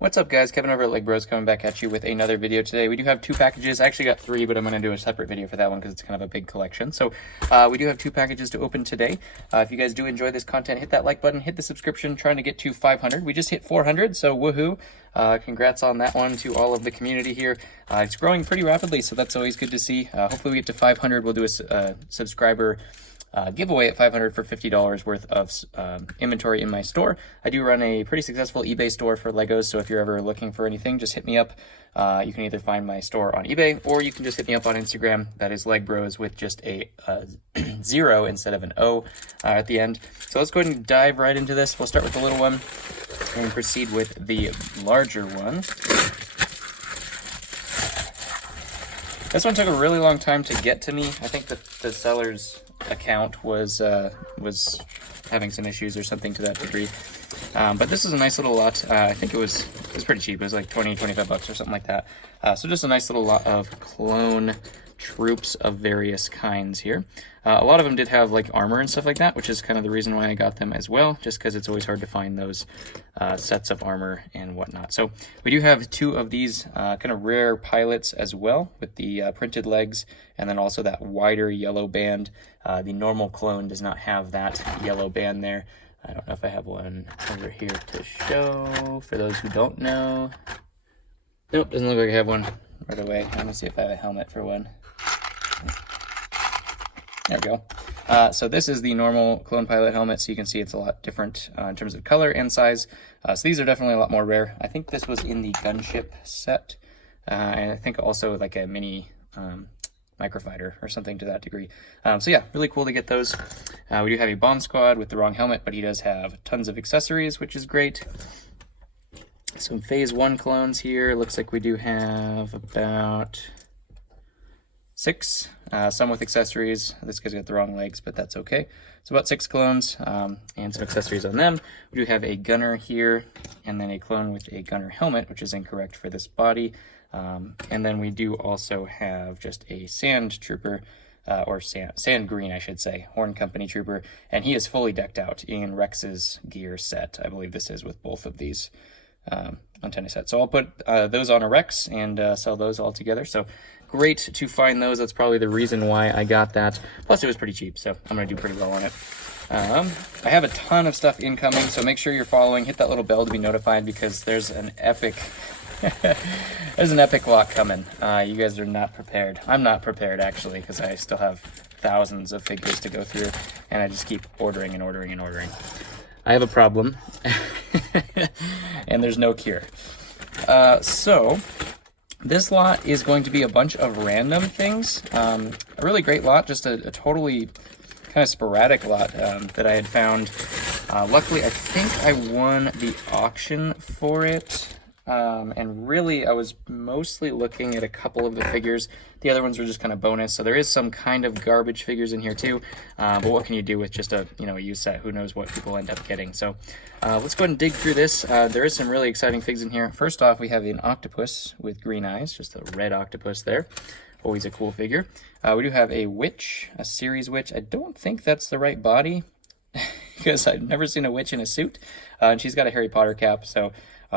What's up, guys? Kevin over at LEGbrOs coming back at you with another video today. We do have two packages. I actually got three, but I'm going to do a separate video for that one because it's kind of a big collection. So we do have two packages to open today. If you guys do enjoy this content, hit that like button, hit the subscription, trying to get to 500. We just hit 400, so woohoo. Congrats on that one to all of the community here. It's growing pretty rapidly, so that's always good to see. Hopefully we get to 500. We'll do a subscriber giveaway at 500 for $50 worth of inventory in my store. I do run a pretty successful eBay store for Legos, so if you're ever looking for anything, just hit me up. You can either find my store on eBay, or you can just hit me up on Instagram. That is LEGbrOs with just a 0 instead of an O at the end. So let's go ahead and dive right into this. We'll start with the little one and proceed with the larger one. This one took a really long time to get to me. I think the seller's account was having some issues or something to that degree. But this is a nice little lot. I think it was pretty cheap. It was like 25 bucks or something like that. So just a nice little lot of clone troops of various kinds here. A lot of them did have like armor and stuff like that, which is kind of the reason why I got them as well, just because it's always hard to find those sets of armor and whatnot. So we do have two of these kind of rare pilots as well, with the printed legs and then also that wider yellow band. The normal clone does not have that yellow band there. I don't know if I have one over here to show for those who don't know. Nope, doesn't look like I have one right away. Let me see if I have a helmet for one. There we go. So this is the normal clone pilot helmet, so you can see it's a lot different in terms of color and size. So these are definitely a lot more rare. I think this was in the gunship set, and I think also like a mini microfighter or something to that degree. So yeah, really cool to get those. We do have a bomb squad with the wrong helmet, but he does have tons of accessories, which is great. Some phase 1 clones here. Looks like we do have about 6, some with accessories. This guy's got the wrong legs, but that's okay. So about 6 clones and some accessories on them. We do have a gunner here, and then a clone with a gunner helmet, which is incorrect for this body. And then we do also have just a sand trooper, or sand green, I should say, Horn Company trooper, and he is fully decked out in Rex's gear set. I believe this is with both of these antenna sets. So I'll put those on a Rex and sell those all together. So great to find those. That's probably the reason why I got that. Plus it was pretty cheap, so I'm going to do pretty well on it. I have a ton of stuff incoming, so make sure you're following. Hit that little bell to be notified, because there's an epic there's an epic lot coming. You guys are not prepared. I'm not prepared, actually, because I still have thousands of figures to go through, and I just keep ordering and ordering and ordering. I have a problem, and there's no cure. So this lot is going to be a bunch of random things. A really great lot, just a totally kind of sporadic lot that I had found. Luckily, I think I won the auction for it. And really, I was mostly looking at a couple of the figures. The other ones were just kind of bonus, so there is some kind of garbage figures in here too. But what can you do with just a used set? Who knows what people end up getting? So let's go ahead and dig through this. There is some really exciting figs in here. First off, we have an octopus with green eyes, just a red octopus there. Always a cool figure. We do have a witch, a series witch. I don't think that's the right body, because I've never seen a witch in a suit. And she's got a Harry Potter cap, so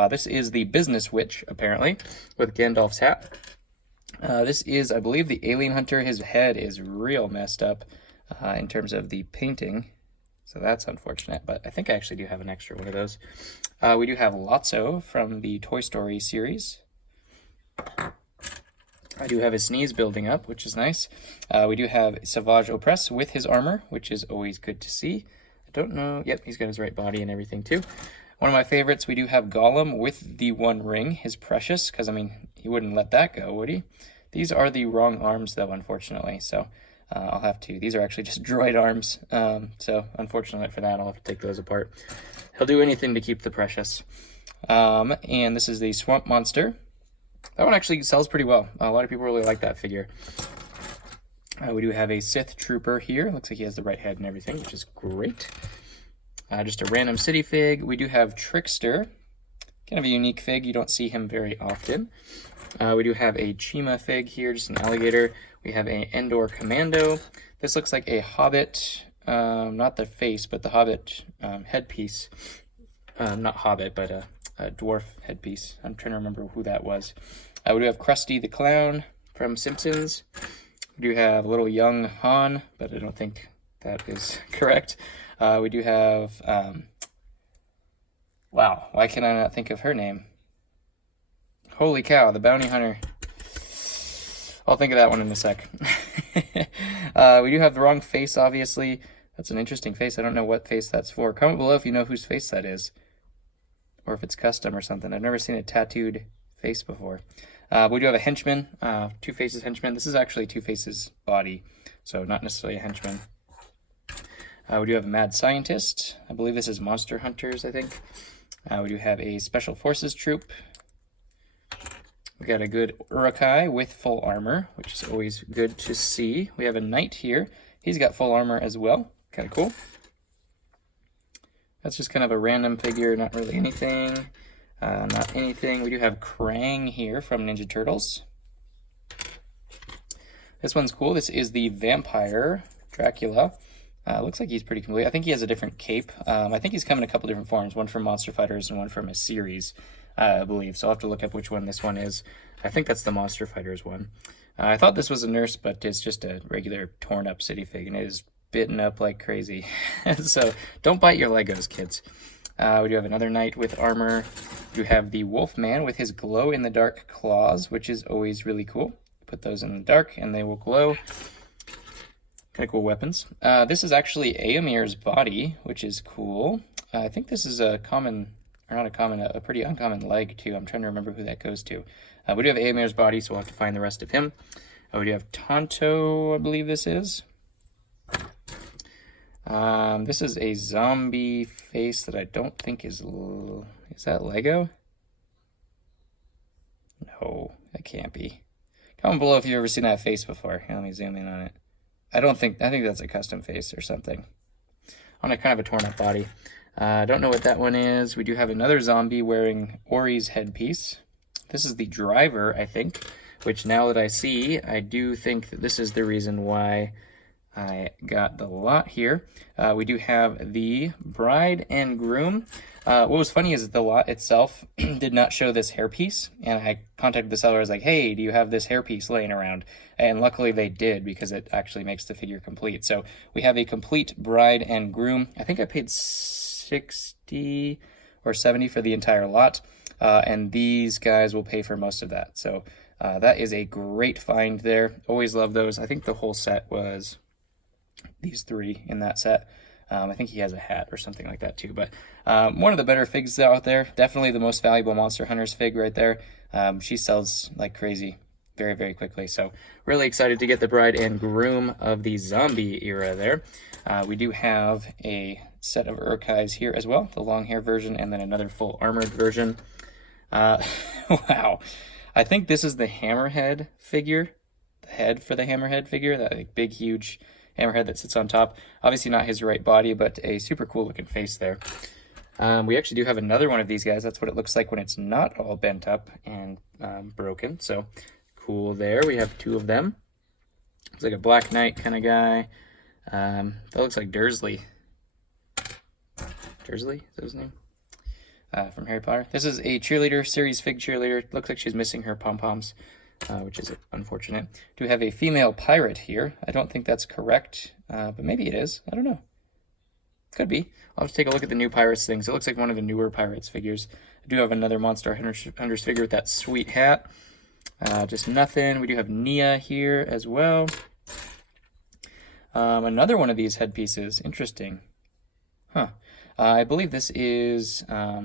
this is the business witch, apparently, with Gandalf's hat. This is, I believe, the alien hunter. His head is real messed up in terms of the painting, so that's unfortunate, but I think I actually do have an extra one of those. We do have Lotso from the Toy Story series. I do have his sneeze building up, which is nice. We do have Savage Opress with his armor, which is always good to see. I don't know. Yep, he's got his right body and everything, too. One of my favorites, we do have Gollum with the one ring, his precious, because, I mean, he wouldn't let that go, would he? These are the wrong arms, though, unfortunately, so I'll have to. These are actually just droid arms, so unfortunately for that, I'll have to take those apart. He'll do anything to keep the precious. And this is the Swamp Monster. That one actually sells pretty well. A lot of people really like that figure. We do have a Sith Trooper here. Looks like he has the right head and everything, which is great. Just a random city fig. We do have Trickster, kind of a unique fig. You don't see him very often. We do have a Chima fig here, just an alligator. We have an Endor Commando. This looks like a Hobbit, not the face, but the Hobbit headpiece. Not Hobbit, but dwarf headpiece. I'm trying to remember who that was. We do have Krusty the Clown from Simpsons. We do have little young Han, but I don't think that is correct. We do have, wow, why can I not think of her name? Holy cow, the bounty hunter. I'll think of that one in a sec. We do have the wrong face, obviously. That's an interesting face. I don't know what face that's for. Comment below if you know whose face that is. Or if it's custom or something. I've never seen a tattooed face before. We do have a henchman, Two Faces henchman. This is actually Two Faces body, so not necessarily a henchman. We do have a mad scientist. I believe this is Monster Hunters, I think. We do have a special forces troop. We got a good Urukai with full armor, which is always good to see. We have a knight here. He's got full armor as well. Kind of cool. That's just kind of a random figure, not really anything. Not anything. We do have Krang here from Ninja Turtles. This one's cool. This is the vampire Dracula. Looks like he's pretty complete. I think he has a different cape. I think he's come in a couple different forms, one from Monster Fighters and one from a series, I believe. So I'll have to look up which one this one is. I think that's the Monster Fighters one. I thought this was a nurse, but it's just a regular torn up city fig, and it is bitten up like crazy. So don't bite your Legos, kids. We do have another knight with armor. We have the Wolfman with his glow-in-the-dark claws, which is always really cool. Put those in the dark and they will glow. Kind of cool weapons. This is actually Aomir's body, which is cool. I think this is a common, or not a common, a pretty uncommon leg too. I'm trying to remember who that goes to. We do have Aomir's body, so we'll have to find the rest of him. We do have Tonto, I believe this is. This is a zombie face that I don't think is that Lego? No, that can't be. Comment below if you've ever seen that face before. Here, let me zoom in on it. I think that's a custom face or something. On a kind of a torn up body. I don't know what that one is. We do have another zombie wearing Ori's headpiece. This is the driver, I think, which now that I see, I do think that this is the reason why I got the lot here. We do have the bride and groom. What was funny is that the lot itself did not show this hairpiece, and I contacted the seller. I was like, hey, do you have this hairpiece laying around? And luckily they did, because it actually makes the figure complete. So we have a complete bride and groom. I think I paid $60 or $70 for the entire lot, and these guys will pay for most of that. So that is a great find there. Always love those. I think the whole set was these three in that set. I think he has a hat or something like that too, but one of the better figs out there. Definitely the most valuable Monster Hunters fig right there. She sells like crazy very, very quickly. So really excited to get the bride and groom of the zombie era there. We do have a set of Urukais here as well, the long hair version, and then another full armored version. Wow. I think this is the Hammerhead figure, the head for the Hammerhead figure, that like, big, huge Hammerhead that sits on top. Obviously not his right body, but a super cool looking face there. We actually do have another one of these guys. That's what it looks like when it's not all bent up and broken. So cool there. We have two of them. Looks like a Black Knight kind of guy. That looks like Dursley. Dursley? Is that his name? From Harry Potter. This is a cheerleader, series fig cheerleader. Looks like she's missing her pom-poms. Which is unfortunate. Do have a female pirate here. I don't think that's correct, but maybe it is. I don't know. Could be. I'll just take a look at the new Pirates things. It looks like one of the newer Pirates figures. I do have another Monster Hunters figure with that sweet hat. Just nothing. We do have Nia here as well. Another one of these headpieces. Interesting. Huh. I believe this is... I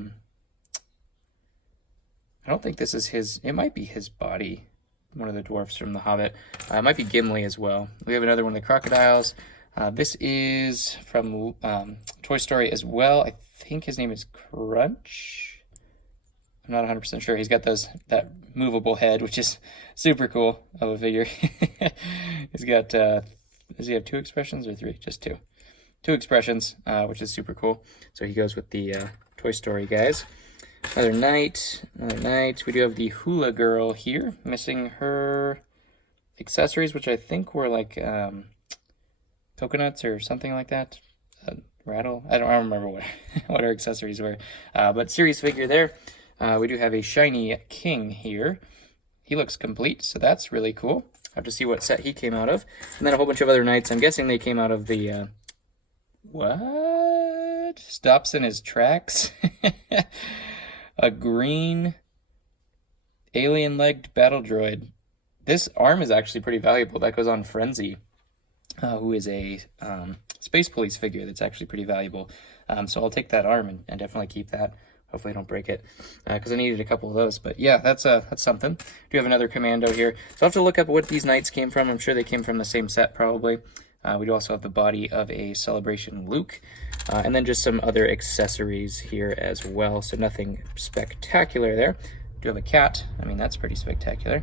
don't think this is his... It might be his body. One of the dwarfs from The Hobbit. It might be Gimli as well. We have another one of the crocodiles. This is from Toy Story as well. I think his name is Crunch. I'm not 100% sure. He's got that movable head, which is super cool of a figure. He's got, does he have two expressions or three? Just two. Two expressions, which is super cool. So he goes with the Toy Story guys. Another knight. We do have the Hula Girl here, missing her accessories, which I think were like coconuts or something like that. Rattle. I don't remember what her accessories were. But series figure there. We do have a shiny king here. He looks complete, so that's really cool. I'll have to see what set he came out of. And then a whole bunch of other knights. I'm guessing they came out of the, what? Stops in his tracks. A green alien-legged battle droid. This arm is actually pretty valuable. That goes on Frenzy, who is a space police figure that's actually pretty valuable. So I'll take that arm and definitely keep that. Hopefully I don't break it, because I needed a couple of those. But yeah, that's something. Do have another commando here. So I'll have to look up what these knights came from. I'm sure they came from the same set, probably. We do also have the body of a Celebration Luke, and then just some other accessories here as well. So nothing spectacular there. Do have a cat. I mean, that's pretty spectacular.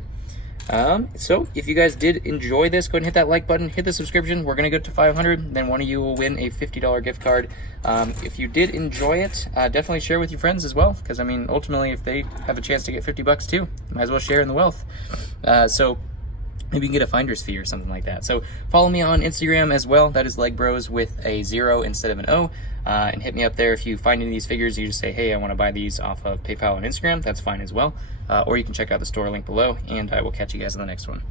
So if you guys did enjoy this, go ahead and hit that like button, hit the subscription. We're going to go to 500, then one of you will win a $50 gift card. If you did enjoy it, definitely share with your friends as well, because I mean, ultimately, if they have a chance to get 50 bucks too, might as well share in the wealth. So maybe you can get a finder's fee or something like that. So follow me on Instagram as well. That is LEGbrOs with a 0 instead of an O. And hit me up there if you find any of these figures. You just say, hey, I want to buy these off of PayPal and Instagram. That's fine as well. Or you can check out the store link below, and I will catch you guys in the next one.